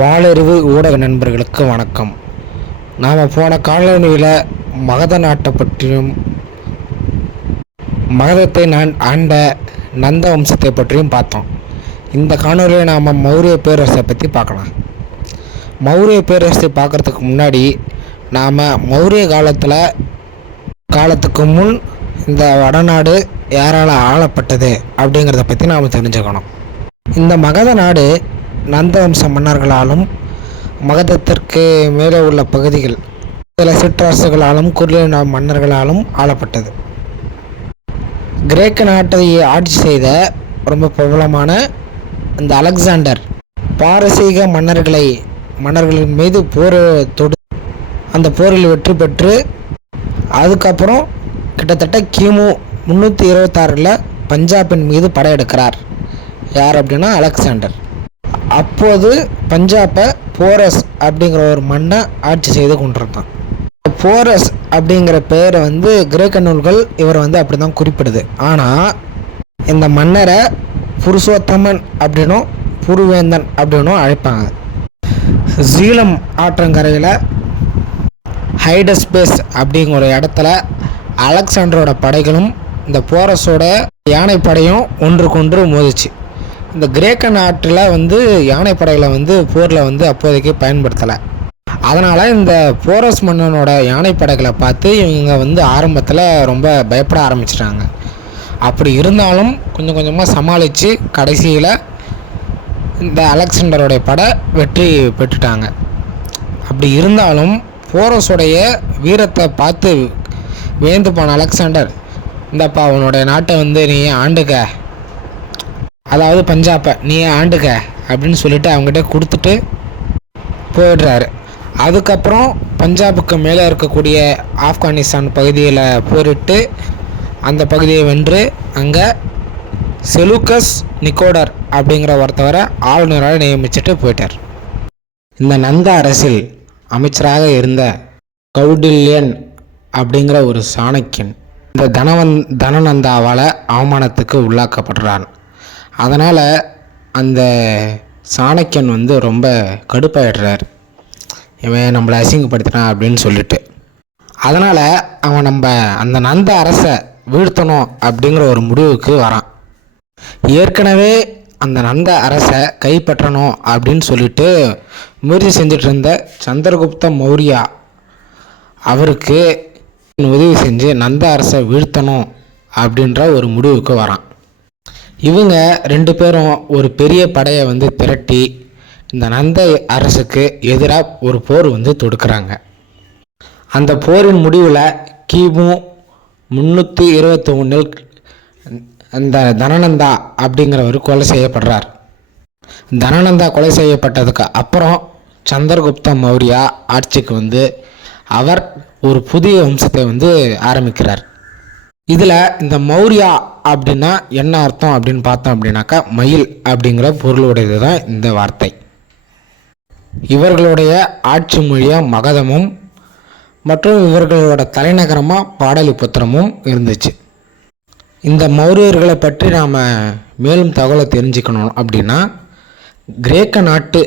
வாளறிவு ஊடக நண்பர்களுக்கு வணக்கம். நாம் போன காலனியில் மகத நாட்டை பற்றியும் மகதத்தை நான் ஆண்ட நந்த வம்சத்தை பற்றியும் பார்த்தோம். இந்த காணொலியில் நாம் மௌரிய பேரரசை பற்றி பார்க்கலாம். மௌரிய பேரரசை பார்க்குறதுக்கு முன்னாடி நாம் மௌரிய காலத்தில் காலத்துக்கு முன் இந்த வடநாடு யாரால் ஆளப்பட்டது அப்படிங்கிறத பற்றி நாம் தெரிஞ்சுக்கணும். இந்த மகத நாடு நந்தவம்ச மன்னர்களாலும் மகதத்திற்கு மேலே உள்ள பகுதிகள் சில சிற்றரசுகளாலும் குர்லிய மன்னர்களாலும் ஆளப்பட்டது. கிரேக்க நாட்டை ஆட்சி செய்த ரொம்ப பிரபலமான இந்த அலெக்சாண்டர் பாரசீக மன்னர்களை மன்னர்களின் மீது போர் தொடு அந்த போரில் வெற்றி பெற்று அதுக்கப்புறம் கிட்டத்தட்ட கிமு முந்நூற்றி இருபத்தாறில் பஞ்சாபின் மீது படையெடுக்கிறார். யார் அப்படின்னா அலெக்சாண்டர். அப்போது பஞ்சாப்பை போரஸ் அப்படிங்கிற ஒரு மண்ணை ஆட்சி செய்து கொண்டிருந்தான். போரஸ் அப்படிங்கிற பெயரை வந்து கிரேக்க நூல்கள் இவர் வந்து அப்படி தான் குறிப்பிடுது. ஆனால் இந்த மன்னரை புருஷோத்தமன் அப்படின்னும் புருவேந்தன் அப்படின்னும் அழைப்பாங்க. சீலம் ஆற்றங்கரையில் ஹைடஸ்பேஸ் அப்படிங்கிற இடத்துல அலெக்சாண்டரோட படைகளும் இந்த போரஸோட யானைப்படையும் ஒன்றுக்கொன்று மோதிச்சு. இந்த கிரேக்க நாட்டில் வந்து யானைப்படைகளை வந்து போரில் வந்து அப்போதைக்கு பயன்படுத்தலை. அதனால் இந்த போரஸ் மன்னனோட யானைப்படைகளை பார்த்து இவங்க வந்து ஆரம்பத்தில் ரொம்ப பயப்பட ஆரம்பிச்சிட்டாங்க. அப்படி இருந்தாலும் கொஞ்சம் கொஞ்சமாக சமாளித்து கடைசியில் இந்த அலெக்சாண்டருடைய படை வெற்றி பெற்றுட்டாங்க. அப்படி இருந்தாலும் போரஸுடைய வீரத்தை பார்த்து வேந்து போன அலெக்சாண்டர் இந்தப்பா அவனுடைய நாட்டை வந்து நீ ஆண்டுக்க. அதாவது பஞ்சாப்பை நீ ஆண்டுக்க? அப்படின்னு சொல்லிட்டு அவங்ககிட்ட கொடுத்துட்டு போயிடுறாரு. அதுக்கப்புறம் பஞ்சாபுக்கு மேலே இருக்கக்கூடிய ஆப்கானிஸ்தான் பகுதியில் போரிட்டு அந்த பகுதியை வென்று அங்கே செலூக்கஸ் நிக்கோடர் அப்படிங்கிற ஒருத்தவரை ஆளுநராக நியமிச்சுட்டு போயிட்டார். இந்த நந்த அரசில் அமைச்சராக இருந்த கௌடில்யன் அப்படிங்கிற ஒரு சாணக்கியன் இந்த தனவன் தனநந்தாவால் அவமானத்துக்கு உள்ளாக்கப்படுறான். அதனால் அந்த சாணக்கியன் வந்து ரொம்ப கடுப்பாயிடுறார். இவன் நம்மளை அசிங்கப்படுத்தினான் அப்படின்னு சொல்லிட்டு. அதனால் அவன் நம்ம அந்த நந்த அரசை வீழ்த்தணும் அப்படிங்கிற ஒரு முடிவுக்கு வரான். ஏற்கனவே அந்த நந்த அரசை கைப்பற்றணும் அப்படின்னு சொல்லிட்டு முயற்சி செஞ்சுட்டு இருந்த சந்திரகுப்த மௌரியா அவருக்கு உதவி செஞ்சு நந்த அரசை வீழ்த்தணும் அப்படின்ற ஒரு முடிவுக்கு வரான். இவங்க ரெண்டு பேரும் ஒரு பெரிய படையை வந்து திரட்டி இந்த நந்த அரசுக்கு எதிராக ஒரு போர் வந்து தொடுக்கிறாங்க. அந்த போரின் முடிவில் கிமு முந்நூற்றி இருபத்தி ஒன்றில் அந்த தனநந்தா அப்படிங்கிறவர் கொலை செய்யப்படுறார். தனநந்தா கொலை செய்யப்பட்டதுக்கு அப்புறம் சந்திரகுப்த மௌரியா ஆட்சிக்கு வந்து அவர் ஒரு புதிய வம்சத்தை வந்து ஆரம்பிக்கிறார். இதில் இந்த மௌரியா அப்படின்னா என்ன அர்த்தம் அப்படின்னு பார்த்தோம் அப்படின்னாக்கா மயில் அப்படிங்கிற பொருளுடையது தான் இந்த வார்த்தை. இவர்களுடைய ஆட்சி மொழியாக மகதமும் மற்றும் இவர்களோட தலைநகரமாக பாடலிபுத்திரமும் இருந்துச்சு. இந்த மௌரியர்களை பற்றி நாம் மேலும் தகவலை தெரிஞ்சுக்கணும் அப்படின்னா கிரேக்க நாட்டு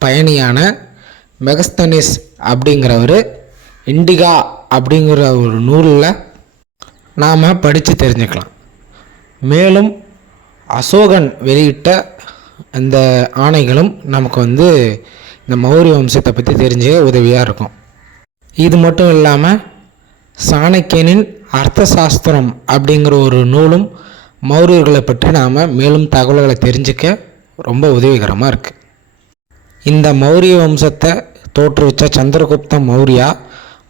பயணியான மெகஸ்தனிஸ் அப்படிங்கிறவர் இண்டிகா அப்படிங்கிற ஒரு நூலில் நாம் படித்து தெரிஞ்சுக்கலாம். மேலும் அசோகன் வெளியிட்ட அந்த ஆணைகளும் நமக்கு வந்து இந்த மௌரிய வம்சத்தை பற்றி தெரிஞ்சுக்க உதவியாக இருக்கும். இது மட்டும் இல்லாமல் சாணக்கியனின் அர்த்த சாஸ்திரம் அப்படிங்கிற ஒரு நூலும் மௌரியர்களை பற்றி நாம் மேலும் தகவல்களை தெரிஞ்சுக்க ரொம்ப உதவிகரமாக இருக்குது இந்த மௌரிய வம்சத்தை தோற்றுவித்த சந்திரகுப்த மௌரியா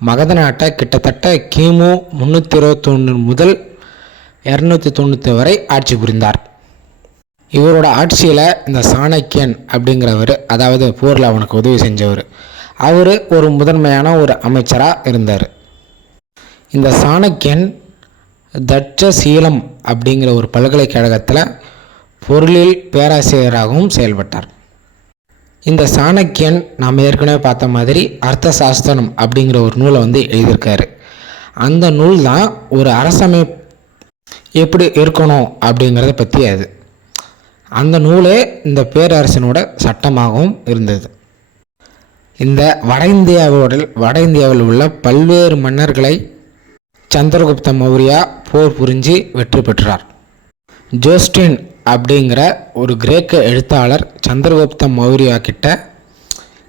மகத நாட்டை கிட்டத்தட்ட கிமு முந்நூற்றி இருபத்தொன்று முதல் இரநூத்தி தொண்ணூற்றி வரை ஆட்சி புரிந்தார். இவரோட ஆட்சியில் இந்த சாணக்கியன் அப்படிங்கிறவர் அதாவது போரில் அவனுக்கு உதவி செஞ்சவர் அவர் ஒரு முதன்மையான ஒரு அமைச்சராக இருந்தார். இந்த சாணக்கியன் தட்சசீலம் அப்படிங்கிற ஒரு பல்கலைக்கழகத்தில் பொருளில் பேராசிரியராகவும் செயல்பட்டார். இந்த சாணக்கியன் நாம் ஏற்கனவே பார்த்த மாதிரி அர்த்த சாஸ்திரம் அப்படிங்கிற ஒரு நூலை வந்து எழுதியிருக்காரு. அந்த நூல் தான் ஒரு அரசமை எப்படி இருக்கணும் அப்படிங்கிறத பற்றி அது. அந்த நூலே இந்த பேரரசனோட சட்டமாகவும் இருந்தது. இந்த வட இந்தியாவோட வட இந்தியாவில் உள்ள பல்வேறு மன்னர்களை சந்திரகுப்த மௌரியா போர் புரிஞ்சு வெற்றி பெற்றார். ஜோஸ்டின் அப்படிங்கிற ஒரு கிரேக்க எழுத்தாளர் சந்திரகுப்த மௌரியா கிட்ட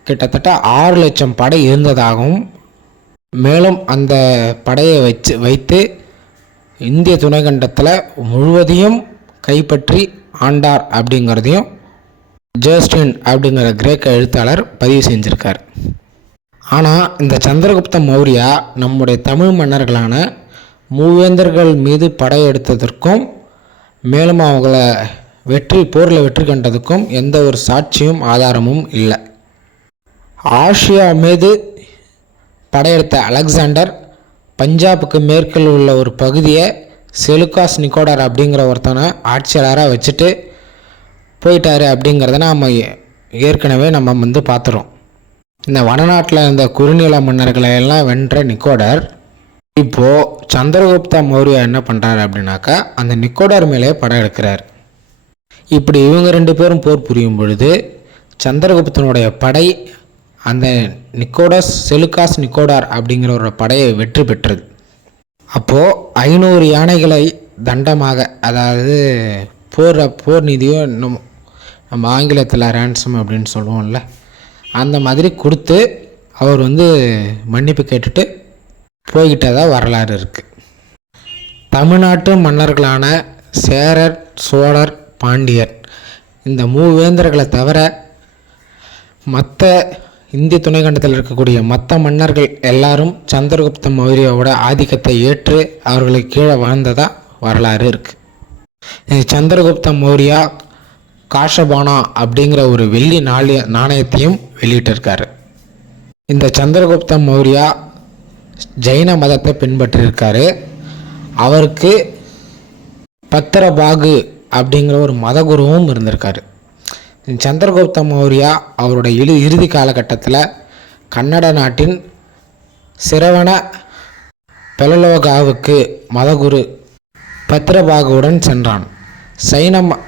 கிட்டத்தட்ட ஆறு லட்சம் படை இருந்ததாகவும் மேலும் அந்த படையை வச்சு வைத்து இந்திய துணைக்கண்டத்தில் முழுவதையும் கைப்பற்றி ஆண்டார் அப்படிங்கிறதையும் ஜேஸ்டின் அப்படிங்கிற கிரேக்க எழுத்தாளர் பதிவு செஞ்சுருக்கார். ஆனால் இந்த சந்திரகுப்த மௌரியா நம்முடைய தமிழ் மன்னர்களான மூவேந்தர்கள் மீது படையெடுத்ததற்கும் மேலும் அவங்கள வெற்றி போரில் வெற்றி கண்டதுக்கும் எந்த ஒரு சாட்சியும் ஆதாரமும் இல்லை. ஆசியா மீது படையெடுத்த அலெக்சாண்டர் பஞ்சாபுக்கு மேற்கில் உள்ள ஒரு பகுதியை செலுகாஸ் நிக்கோடார் அப்படிங்கிற ஒருத்தனை ஆட்சியாளராக வச்சுட்டு போயிட்டாரு அப்படிங்கிறத நாம் ஏற்கனவே நம்ம வந்து பார்த்துறோம். இந்த வடநாட்டில் இருந்த குறுநில மன்னர்களை எல்லாம் வென்ற நிக்கோடர் இப்போது சந்திரகுப்தா மௌரியா என்ன பண்ணுறாரு அப்படின்னாக்கா அந்த நிக்கோடார் மேலே படம் எடுக்கிறார். இப்படி இவங்க ரெண்டு பேரும் போர் புரியும் பொழுது சந்திரகுப்தனுடைய படை அந்த நிக்கோடஸ் செலுக்காஸ் நிக்கோடார் அப்படிங்கிறவரோட படையை வெற்றி பெற்றது. அப்போது ஐநூறு யானைகளை தண்டமாக அதாவது போர் போர் நிதியோ நம்ம நம்ம ஆங்கிலத்தில் ரேன்சம் அப்படின்னு சொல்லுவோம்ல அந்த மாதிரி கொடுத்து அவர் வந்து மன்னிப்பு கேட்டுட்டு போய்கிட்டதா வரலாறு இருக்குது தமிழ்நாட்டு மன்னர்களான சேரர் சோழர் பாண்டியர். இந்த மூவேந்தர்களை தவிர மற்ற இந்திய துணைக்கண்டத்தில் இருக்கக்கூடிய மற்ற மன்னர்கள் எல்லாரும் சந்திரகுப்த மௌரியாவோட ஆதிக்கத்தை ஏற்று அவர்களுக்கு கீழே வாழ்ந்ததாக வரலாறு இருக்குது சந்திரகுப்த மௌரியா காஷபானா அப்படிங்கிற ஒரு வெள்ளி நாளிய நாணயத்தையும் வெளியிட்டிருக்காரு. இந்த சந்திரகுப்த மௌரியா ஜெயின மதத்தை பின்பற்றியிருக்காரு. அவருக்கு பத்திரபாகு அப்படிங்கிற ஒரு மதகுருவும் இருந்திருக்காரு. சந்திரகுப்த மௌரியா அவரோட இழு இறுதி காலகட்டத்தில் கன்னட நாட்டின் சிரவண பெலலோகாவுக்கு மதகுரு பத்திரபாகுவுடன் சென்றான். சைன ம-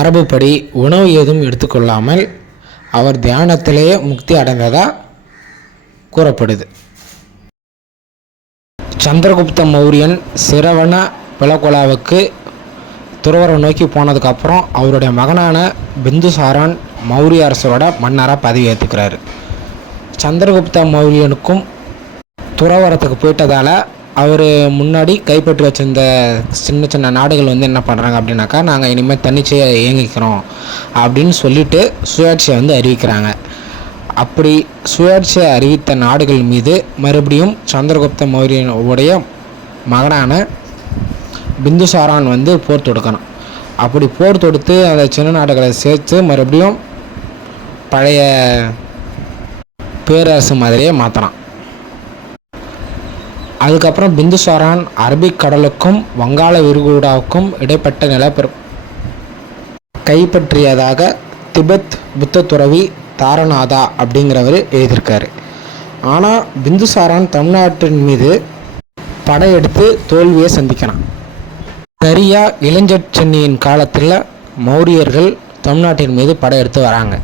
மரபுப்படி உணவு ஏதும் எடுத்துக்கொள்ளாமல் அவர் தியானத்திலேயே முக்தி அடைந்ததாக கூறப்படுது. சந்திரகுப்த மௌரியன் சிரவண பிளகுலாவுக்கு துறவரை நோக்கி போனதுக்கப்புறம் அவருடைய மகனான பிந்துசாரன் மௌரிய அரசரோட மன்னராக பதவி ஏற்றுக்கிறாரு சந்திரகுப்த மௌரியனுக்கும் துறவரத்துக்கு போயிட்டதால் அவர் முன்னாடி கைப்பற்றி வச்சிருந்த சின்ன சின்ன நாடுகள் வந்து என்ன பண்ணுறாங்க அப்படின்னாக்கா நாங்கள் இனிமேல் தன்னிச்சையாக இயங்கிக்கிறோம் அப்படின்னு சொல்லிட்டு சுயாட்சியை வந்து அறிவிக்கிறாங்க. அப்படி சுயாட்சியை அறிவித்த நாடுகள் மீது மறுபடியும் சந்திரகுப்த மௌரியனுடைய மகனான பிந்துசாரான் வந்து போர் தொடுக்கணும். அப்படி போர் தொடுத்து அந்த சின்ன நாடுகளை சேர்த்து மறுபடியும் பழைய பேரரசு மாதிரியே மாற்றினான் அதுக்கப்புறம் பிந்துசாரான் அரபிக் கடலுக்கும் வங்காள விரிகுடாவுக்கும் இடைப்பட்ட நிலப்பர கைப்பற்றியதாக திபெத் புத்த துறவி தாரநாதா அப்படிங்கிறவர் எழுதியிருக்காரு. ஆனால் பிந்துசாரான் தமிழ்நாட்டின் மீது படையெடுத்து தோல்வியை சந்திக்கிறான் சரியா இளஞ்சட் சென்னியின் காலத்தில் மௌரியர்கள் தமிழ்நாட்டின் மீது படையெடுத்து வராங்க.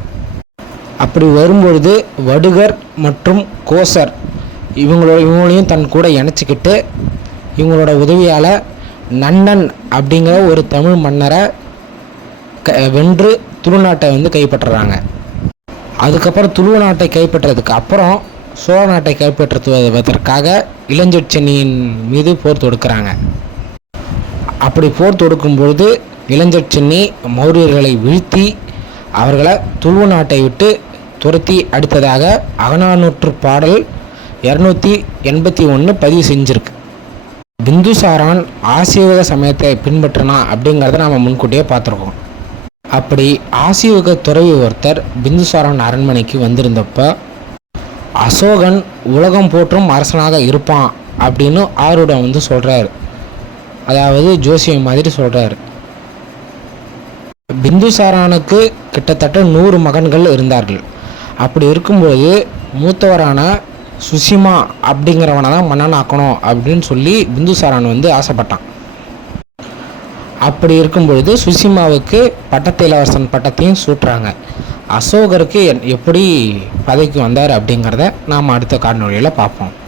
அப்படி வரும்பொழுது வடுகர் மற்றும் கோசர் இவங்களோட இவங்களையும் தன் கூட இணைச்சிக்கிட்டு இவங்களோட உதவியால் நன்னன் அப்படிங்கிற ஒரு தமிழ் மன்னரை க வென்று துளுநாட்டை வந்து கைப்பற்றுறாங்க. அதுக்கப்புறம் துளுவ நாட்டை கைப்பற்றதுக்கு அப்புறம் சோழ நாட்டை கைப்பற்றுவதற்காக இளஞ்செட் சென்னியின் மீது போர் தொடுக்கிறாங்க. அப்படி போர் தொடுக்கும் பொழுது சென்னி மௌரியர்களை வீழ்த்தி அவர்களை துளுவ நாட்டை விட்டு துரத்தி அடுத்ததாக அகநானூற்று பாடல் இரநூத்தி எண்பத்தி ஒன்று பதிவு செஞ்சிருக்கு. பிந்துசாரான் ஆசீர்வாத சமயத்தை பின்பற்றினா அப்படிங்கிறத நாம் முன்கூட்டியே பார்த்துருக்கோம். அப்படி ஆசீவக துறவி ஒருத்தர் பிந்துசாரன் அரண்மனைக்கு வந்திருந்தப்ப அசோகன் உலகம் போற்றும் அரசனாக இருப்பான் அப்படின்னு ஆருடம் வந்து சொல்கிறாரு அதாவது ஜோசியம் மாதிரி சொல்கிறாரு பிந்துசாரானுக்கு கிட்டத்தட்ட நூறு மகன்கள் இருந்தார்கள். அப்படி இருக்கும்போது மூத்தவரான சுசிமா அப்படிங்கிறவனை தான் மன்னன் ஆக்கணும் அப்படின்னு சொல்லி பிந்துசாரான் வந்து ஆசைப்பட்டான். அப்படி இருக்கும் பொழுது சுசிமாவுக்கு பட்டத்து இளவரசன் பட்டத்தையும் சூட்டுறாங்க. அசோகருக்கு என்- எப்படி பதவிக்கு வந்தார் அப்படிங்கிறத நாம் அடுத்த காணொலியில் பார்ப்போம்.